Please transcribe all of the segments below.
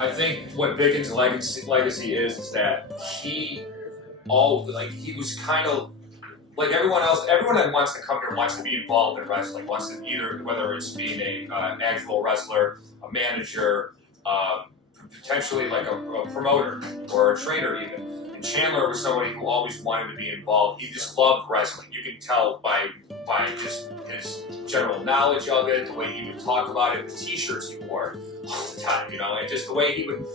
I think what Biggins' legacy is that he was kind of like everyone else. Everyone that wants to come here wants to be involved in wrestling. Wants to either, whether it's being an actual wrestler, a manager, potentially like a promoter or a trainer even. And Chandler was somebody who always wanted to be involved. He just loved wrestling. You can tell by just his general knowledge of it, the way he would talk about it, the T-shirts he wore all the time, and just the way he would,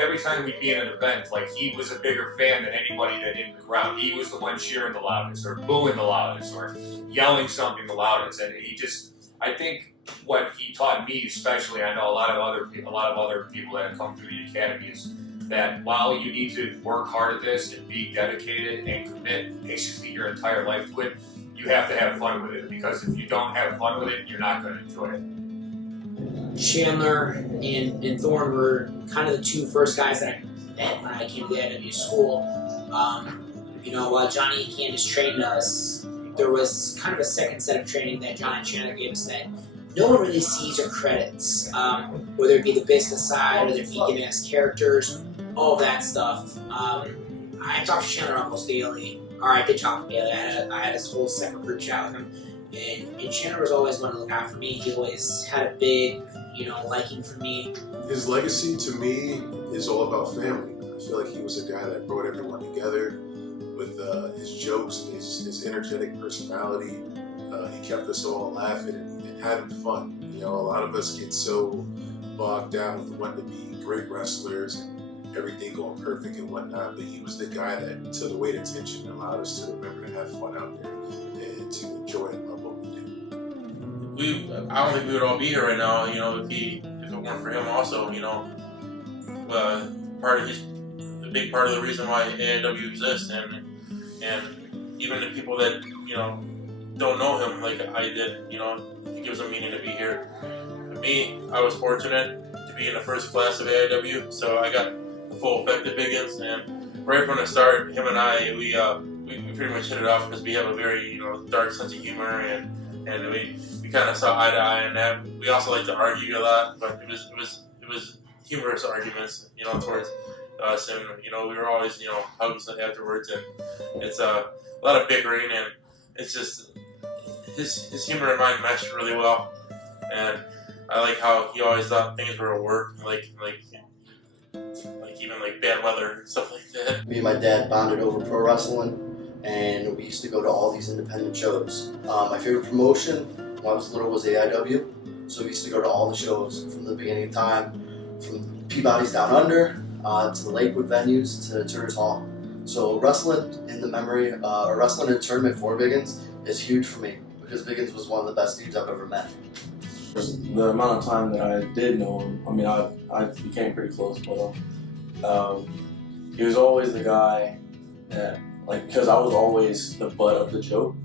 every time we'd be in an event, like he was a bigger fan than anybody that in the crowd. He was the one cheering the loudest, or booing the loudest, or yelling something the loudest, and I think what he taught me, especially, I know a lot of other people that have come through the academy, is that while you need to work hard at this and be dedicated and commit basically your entire life to it, you have to have fun with it, because if you don't have fun with it, you're not going to enjoy it. Chandler and Thorne were kind of the two first guys that I met when I came to the AIW school. While Johnny and Candace trained us, there was kind of a second set of training that John and Chandler gave us that no one really sees or credits, whether it be the business side, whether it be giving us characters, all that stuff. I talked to Chandler almost daily. I did talk daily. I had this whole separate group chat with him. And Chandler was always one to look out for me. He always had a big, liking for me. His legacy to me is all about family. I feel like he was a guy that brought everyone together with his jokes and his energetic personality. He kept us all laughing and having fun. A lot of us get so bogged down with wanting to be great wrestlers and everything going perfect and whatnot, but he was the guy that took away the tension and allowed us to remember to have fun out there and to enjoy and love what we do. I don't think we would all be here right now, if it weren't for him also, a big part of the reason why AIW exists, and even the people that, don't know him like I did, it gives them meaning to be here. For me, I was fortunate to be in the first class of AIW, so I got the full effect of Biggins, and right from the start, him and I, we pretty much hit it off because we have a very, dark sense of humor, and we kind of saw eye to eye in that. We also like to argue a lot, but it was humorous arguments, towards us, and we were always, hugs afterwards, and it's a lot of bickering, and it's just his humor and mine meshed really well, and I like how he always thought things were a work, like even like bad weather and stuff like that. Me and my dad bonded over pro wrestling, and we used to go to all these independent shows. My favorite promotion when I was little was AIW, so we used to go to all the shows from the beginning of time, from Peabody's Down Under to the Lakewood venues to Turner's Hall. So wrestling in the memory, or wrestling in a tournament for Biggins is huge for me, because Biggins was one of the best dudes I've ever met. The amount of time that I did know him, I became pretty close with him. He was always the guy that, because I was always the butt of the joke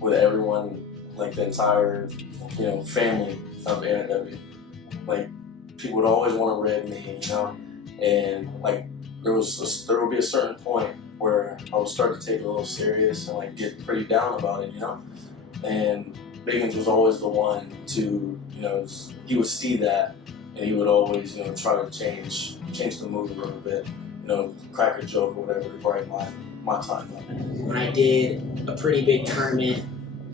with everyone, the entire, family of AIW. People would always want to rib me, and there would be a certain point where I would start to take it a little serious and get pretty down about it, and Biggins was always the one to, he would see that, and he would always, try to change the mood a little bit, crack a joke or whatever to brighten my time up. When I did a pretty big tournament,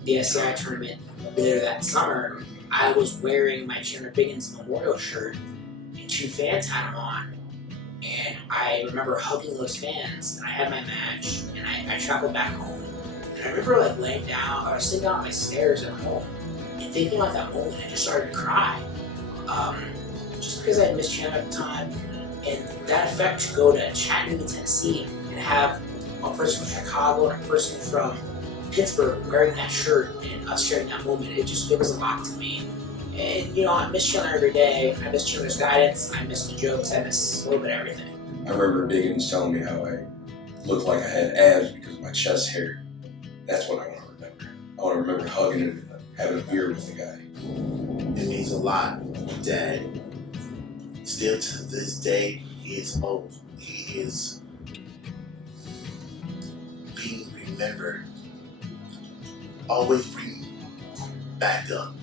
the SCI tournament, later that summer, I was wearing my Chandler Biggins Memorial shirt, and two fans had them on. And I remember hugging those fans, and I had my match, and I traveled back home. And I remember laying down, I was sitting out on my stairs at home, and thinking about that moment, I just started to cry. Just because I had missed Chandler at the time, and that effect to go to Chattanooga, Tennessee, and have a person from Chicago and a person from Pittsburgh wearing that shirt and us sharing that moment, it was a lot to me. And I miss Chandler every day. I miss Chandler's guidance. I miss the jokes. I miss a little bit of everything. I remember Biggins telling me how I looked like I had abs because of my chest hair. That's what I want to remember. I want to remember hugging him and having a beer with the guy. It means a lot that still to this day he is old. He is being remembered. Always bring back up.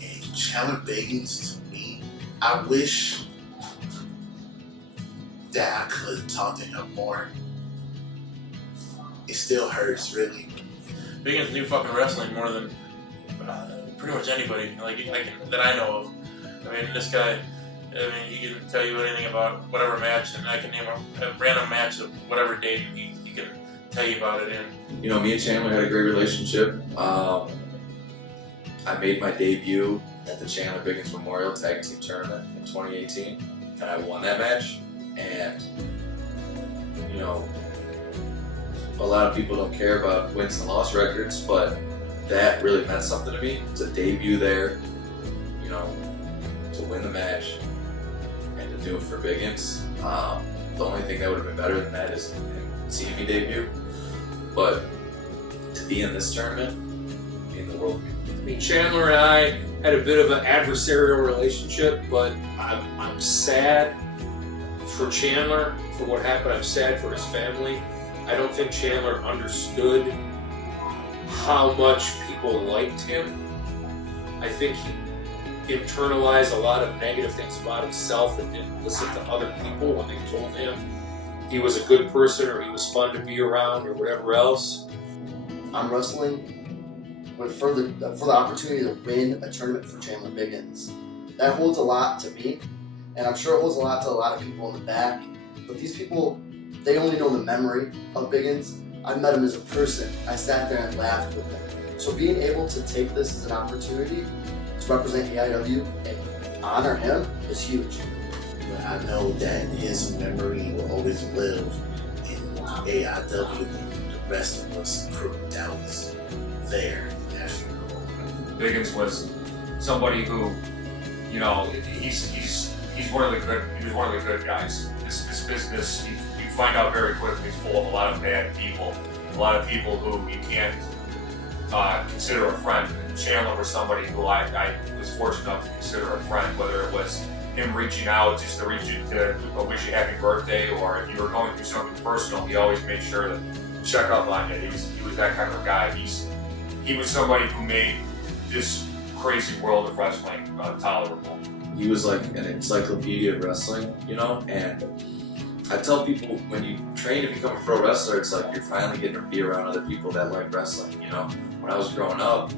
And Chandler Biggins, to me, I wish that I could talk to him more. It still hurts, really. Biggins knew fucking wrestling more than pretty much anybody that I know of. I mean, this guy, he can tell you anything about whatever match, and I can name a random match of whatever date, and he can tell you about it. And you know, me and Chandler had a great relationship. I made my debut at the Chandler Biggins Memorial Tag Team Tournament in 2018, and I won that match. And you know, a lot of people don't care about wins and loss records, but that really meant something to me. To debut there, you know, to win the match and to do it for Biggins. The only thing that would have been better than that is him seeing me debut. But to be in this tournament, in the world. I mean, Chandler and I had a bit of an adversarial relationship, but I'm sad for Chandler for what happened. I'm sad for his family. I don't think Chandler understood how much people liked him. I think he internalized a lot of negative things about himself and didn't listen to other people when they told him he was a good person or he was fun to be around or whatever else. I'm wrestling for the opportunity to win a tournament for Chandler Biggins. That holds a lot to me, and I'm sure it holds a lot to a lot of people in the back. But these people, they only know the memory of Biggins. I met him as a person. I sat there and laughed with him. So being able to take this as an opportunity to represent AIW and honor him is huge. But I know that his memory will always live in AIW and the rest of us crew that was there. Biggins was somebody who, you know, he's one of the good guys. This business, you find out very quickly, is full of a lot of bad people, a lot of people who you can't consider a friend. Chandler was somebody who I was fortunate enough to consider a friend, whether it was him reaching out just to wish you happy birthday, or if you were going through something personal, he always made sure to check up on you. He was that kind of guy. He was somebody who made this crazy world of wrestling tolerable. He was like an encyclopedia of wrestling, you know, and I tell people when you train to become a pro wrestler, it's like you're finally getting to be around other people that like wrestling, you know. When I was growing up,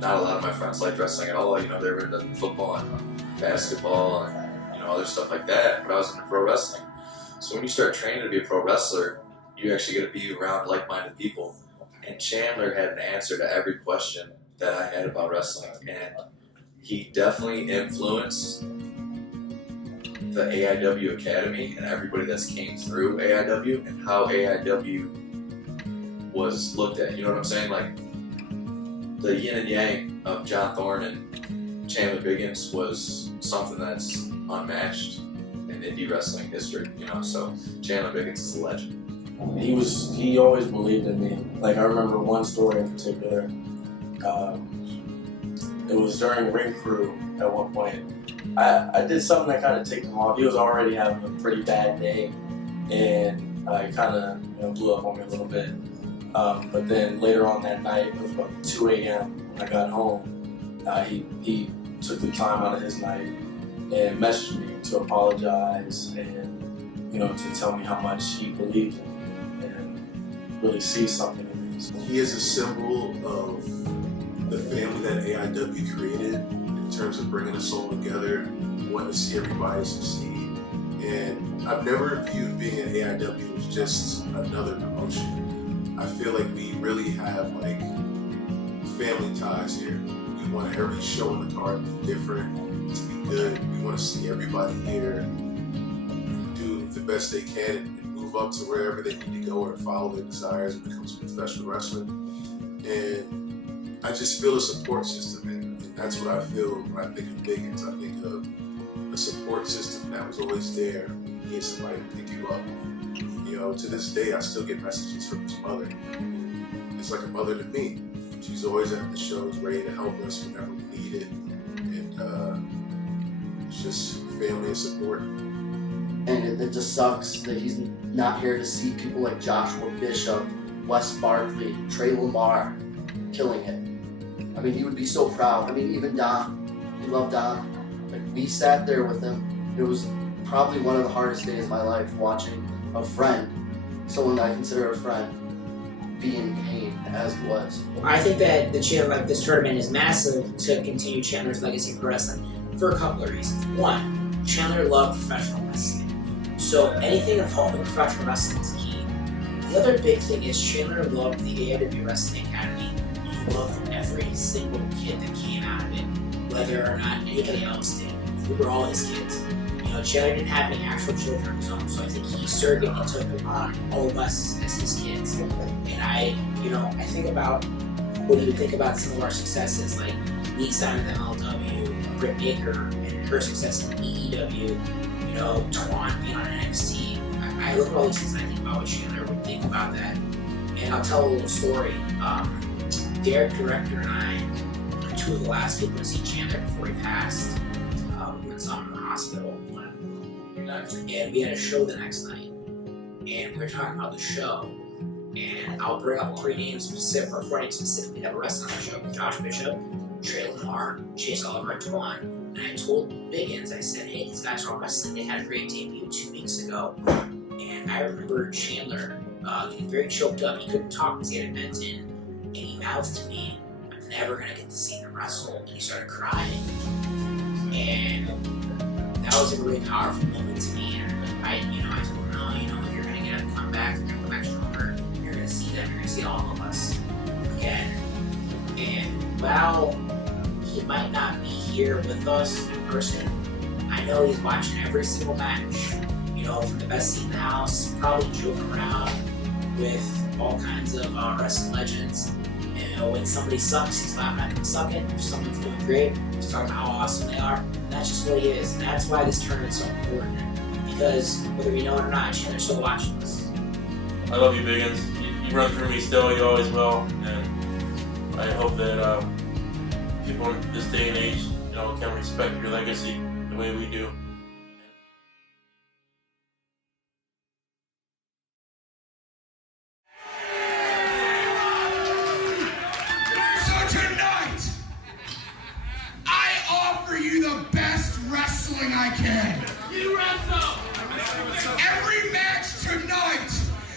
not a lot of my friends liked wrestling at all, you know, they were into football and basketball and, you know, other stuff like that, but I was into pro wrestling. So when you start training to be a pro wrestler, you actually get to be around like-minded people. And Chandler had an answer to every question that I had about wrestling, and he definitely influenced the AIW Academy and everybody that's came through AIW and how AIW was looked at. You know what I'm saying? Like the yin and yang of John Thorne and Chandler Biggins was something that's unmatched in indie wrestling history. You know, so Chandler Biggins is a legend. He always believed in me. Like I remember one story in particular. It was during Ring Crew at one point. I did something that kind of ticked him off. He was already having a pretty bad day, and it kind of blew up on me a little bit. But then later on that night, it was about 2 a.m. when I got home. He took the time out of his night and messaged me to apologize and to tell me how much he believed in me and really see something in me. He is a symbol of the family that AIW created in terms of bringing us all together, wanting to see everybody succeed. And I've never viewed being an AIW as just another promotion. I feel like we really have like family ties here. We want every show on the card to be different, to be good. We want to see everybody here do the best they can and move up to wherever they need to go or follow their desires and become some professional wrestling. And I just feel a support system, and that's what I feel when I think of Biggins. I think of a support system that was always there when you need somebody to pick you up. To this day, I still get messages from his mother. It's like a mother to me. She's always at the shows, ready to help us whenever we need it, and it's just family and support. And it just sucks that he's not here to see people like Joshua Bishop, Wes Barkley, Trey Lamar killing it. I mean, he would be so proud. I mean, even Don, he loved Don. Like, we sat there with him. It was probably one of the hardest days of my life watching a friend, someone I consider a friend, be in pain as it was. I think that this tournament is massive to continue Chandler's legacy in pro wrestling for a couple of reasons. One, Chandler loved professional wrestling, so anything involving professional wrestling is key. The other big thing is Chandler loved the AIW Wrestling Academy. He loved every single kid that came out of it, whether or not anybody else did. We were all his kids. Chandler didn't have any actual children of his own, so I think he surrogated took on all of us as his kids. And I think about what you would think about some of our successes, like me signing the MLW, Britt Baker and her success in EEW, Twan being on NXT. I look at all these things and I think about what Chandler would think about that. And I'll tell a little story. Derek, director, and I were two of the last people to see Chandler before he passed. We went saw him in the hospital. And we had a show the next night. And we were talking about the show. And I'll bring up 4 names specifically that were wrestling on the show. Josh Bishop, Trey Lamar, Chase Oliver, and Twan. And I told Biggins, I said, hey, these guys are all wrestling. They had a great debut 2 weeks ago. And I remember Chandler getting very choked up. He couldn't talk because he had a vent in. And he mouthed to me, I'm never going to get to see them wrestle. And he started crying. And that was a really powerful moment to me. And I told him, no, you're going to get a comeback. You're going to come back stronger. You're going to see them. You're going to see all of us again. And while he might not be here with us in person, I know he's watching every single match. From the best seat in the house, probably joking around with all kinds of wrestling legends. When somebody sucks, he's laughing at them sucking. If someone's doing great, he's talking about how awesome they are. And that's just what he is. And that's why this tournament's so important. Because whether we know it or not, Chandler's still watching us. I love you, Biggins. You run through me still, you always will. And I hope that people in this day and age, can respect your legacy the way we do. I can. You wrestle! Every match tonight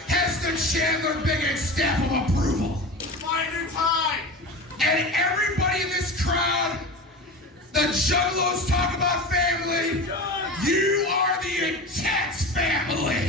has the Chandler Biggins stamp of approval. Find your time! And everybody in this crowd, the Juggalos talk about family, you are the intense family!